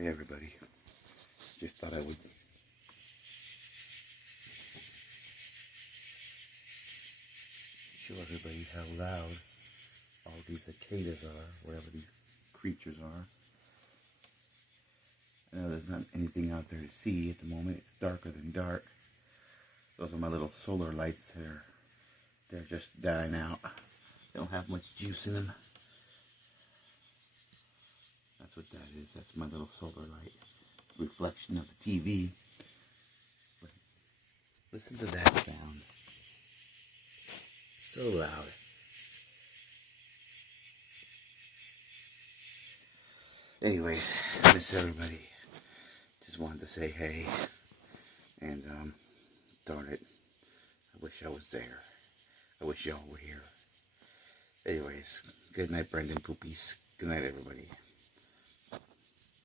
Hey everybody, just thought I would show everybody how loud all these cicadas are, whatever these creatures are. I know there's not anything out there to see at the moment. It's darker than dark. Those are my little solar lights. They're just dying out. They don't have much juice in them. That's what that is. That's my little solar light. Reflection of the TV. But listen to that sound. So loud. Anyways, I miss everybody. Just wanted to say hey. And, darn it. I wish I was there. I wish y'all were here. Anyways, good night, Brendan Poopies. Good night, everybody.